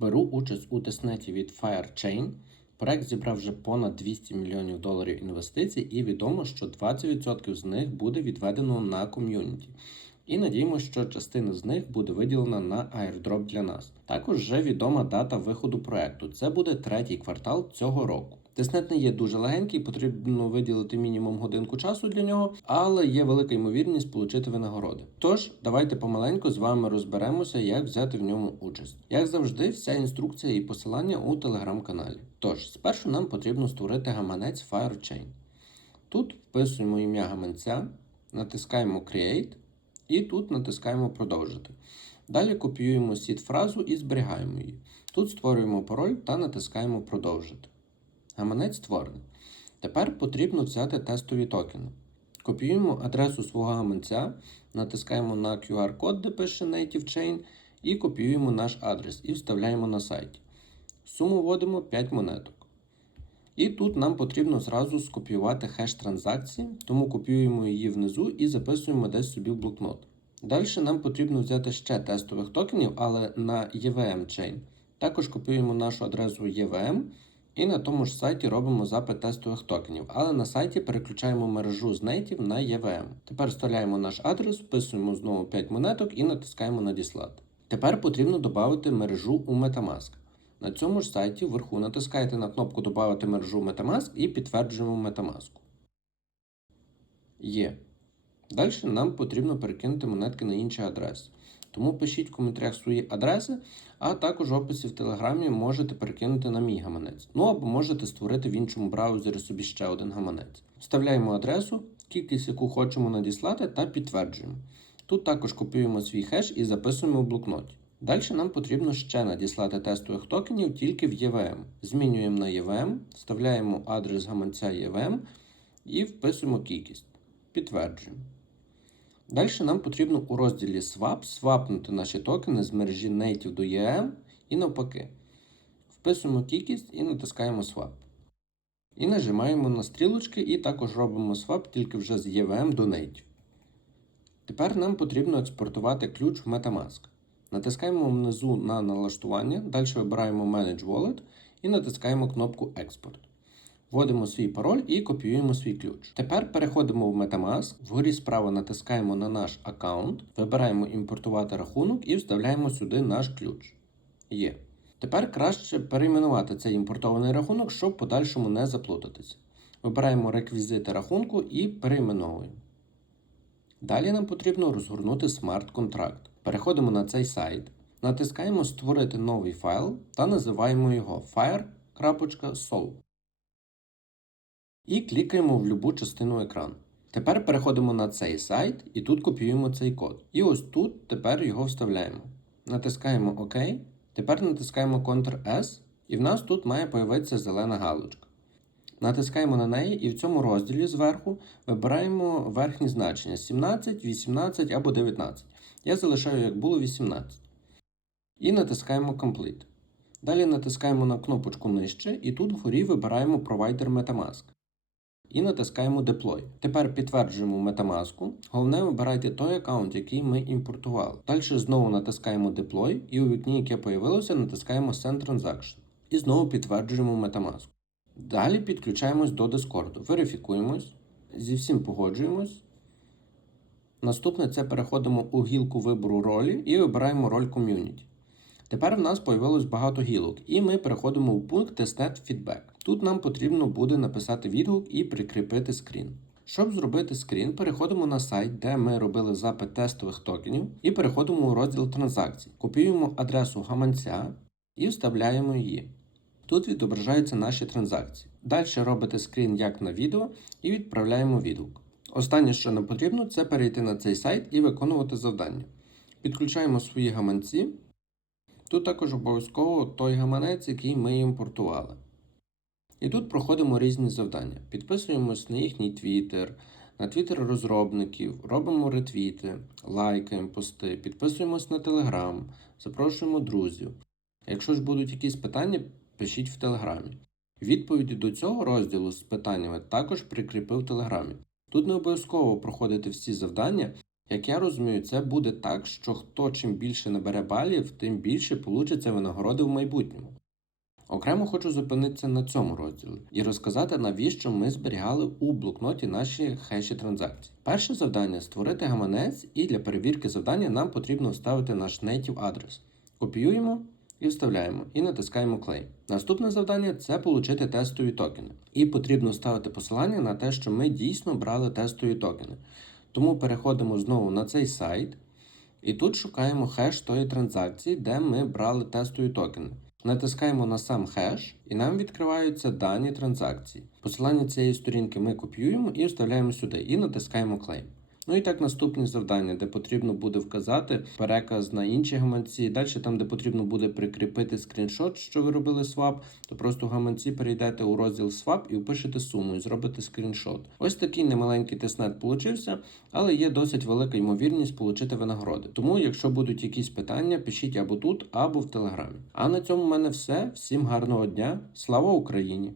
Беру участь у тестнеті від FireChain. Проект зібрав вже понад 200 мільйонів доларів інвестицій, і відомо, що 20% з них буде відведено на ком'юніті. І надіємося, що частина з них буде виділена на airdrop для нас. Також вже відома дата виходу проекту. Це буде третій квартал цього року. Тестнет не є дуже легенький, потрібно виділити мінімум годинку часу для нього, але є велика ймовірність отримати винагороди. Тож, давайте помаленьку з вами розберемося, як взяти в ньому участь. Як завжди, вся інструкція і посилання у телеграм-каналі. Тож, спершу нам потрібно створити гаманець FireChain. Тут вписуємо ім'я гаманця, натискаємо Create і тут натискаємо Продовжити. Далі копіюємо сід фразу і зберігаємо її. Тут створюємо пароль та натискаємо Продовжити. Гаманець створений. Тепер потрібно взяти тестові токени. Копіюємо адресу свого гаманця, натискаємо на QR-код, де пише Native Chain, і копіюємо наш адрес і вставляємо на сайті. Суму вводимо 5 монеток. І тут нам потрібно зразу скопіювати хеш транзакції, тому копіюємо її внизу і записуємо десь собі в блокнот. Далі нам потрібно взяти ще тестових токенів, але на EVM Chain. Також копіюємо нашу адресу EVM і на тому ж сайті робимо запит тестових токенів, але на сайті переключаємо мережу з Native на EVM. Тепер вставляємо наш адрес, вписуємо знову 5 монеток і натискаємо Надіслати. Тепер потрібно додати мережу у Metamask. На цьому ж сайті вверху натискаєте на кнопку Добавити мережу Metamask і підтверджуємо Metamask. Є. Далі нам потрібно перекинути монетки на інші адреси. Тому пишіть в коментарях свої адреси, а також в описі в Телеграмі можете перекинути на мій гаманець. Ну або можете створити в іншому браузері собі ще один гаманець. Вставляємо адресу, кількість, яку хочемо надіслати, та підтверджуємо. Тут також копіюємо свій хеш і записуємо в блокноті. Далі нам потрібно ще надіслати тестових токенів тільки в EVM. Змінюємо на EVM, вставляємо адрес гаманця EVM і вписуємо кількість. Підтверджуємо. Далі нам потрібно у розділі Swap свапнути наші токени з мережі Native до EM і навпаки. Вписуємо кількість і натискаємо Swap. І нажимаємо на стрілочки і також робимо swap тільки вже з EVM до Native. Тепер нам потрібно експортувати ключ в Metamask. Натискаємо внизу на налаштування, далі вибираємо Manage Wallet і натискаємо кнопку Експорт. Вводимо свій пароль і копіюємо свій ключ. Тепер переходимо в Metamask, вгорі справа натискаємо на наш аккаунт, вибираємо імпортувати рахунок і вставляємо сюди наш ключ. Є. Тепер краще перейменувати цей імпортований рахунок, щоб подальшому не заплутатися. Вибираємо реквізити рахунку і перейменовуємо. Далі нам потрібно розгорнути смарт-контракт. Переходимо на цей сайт, натискаємо Створити новий файл та називаємо його fire.sol. І клікаємо в любу частину екрану. Тепер переходимо на цей сайт і тут копіюємо цей код. І ось тут тепер його вставляємо. Натискаємо ОК. Тепер натискаємо Ctrl-S, і в нас тут має появитися зелена галочка. Натискаємо на неї і в цьому розділі зверху вибираємо верхні значення 17, 18 або 19. Я залишаю, як було 18. І натискаємо Complete. Далі натискаємо на кнопочку нижче, і тут вгорі вибираємо провайдер Metamask. І натискаємо Deploy. Тепер підтверджуємо Metamask. Головне, вибирайте той аккаунт, який ми імпортували. Далі знову натискаємо Deploy і у вікні, яке появилося, натискаємо Send Transaction. І знову підтверджуємо Metamask. Далі підключаємось до Discord, верифікуємось, зі всім погоджуємось. Наступне це переходимо у гілку вибору ролі і вибираємо роль Community. Тепер в нас появилось багато гілок, і ми переходимо у пункт Testnet Feedback. Тут нам потрібно буде написати відгук і прикріпити скрін. Щоб зробити скрін, переходимо на сайт, де ми робили запит тестових токенів, і переходимо у розділ транзакцій. Копіюємо адресу гаманця і вставляємо її. Тут відображаються наші транзакції. Далі робите скрін як на відео і відправляємо відгук. Останнє, що нам потрібно, це перейти на цей сайт і виконувати завдання. Підключаємо свої гаманці. Тут також обов'язково той гаманець, який ми імпортували. І тут проходимо різні завдання. Підписуємось на їхній твіттер, на твіттер розробників, робимо ретвіти, лайкаємо пости, підписуємось на телеграм, запрошуємо друзів. Якщо ж будуть якісь питання, пишіть в телеграмі. Відповіді до цього розділу з питаннями також прикріпив в телеграмі. Тут не обов'язково проходити всі завдання, Як я розумію, це буде так, що хто чим більше набере балів, тим більше получиться винагороди в майбутньому. Окремо хочу зупинитися на цьому розділі і розказати, навіщо ми зберігали у блокноті наші хеші транзакцій. Перше завдання створити гаманець, і для перевірки завдання нам потрібно вставити наш native адрес. Копіюємо і вставляємо, і натискаємо Claim. Наступне завдання це отримати тестові токени. І потрібно вставити посилання на те, що ми дійсно брали тестові токени. Тому переходимо знову на цей сайт, і тут шукаємо хеш тої транзакції, де ми брали тестові токени. Натискаємо на сам хеш, і нам відкриваються дані транзакції. Посилання цієї сторінки ми копіюємо і вставляємо сюди, і натискаємо Claim. Ну і так наступні завдання, де потрібно буде вказати переказ на інші гаманці. Далі там, де потрібно буде прикріпити скріншот, що ви робили свап, то просто в гаманці перейдете у розділ свап і впишете суму і зробите скріншот. Ось такий немаленький тестнет получився, але є досить велика ймовірність отримати винагороди. Тому, якщо будуть якісь питання, пишіть або тут, або в телеграмі. А на цьому в мене все. Всім гарного дня. Слава Україні!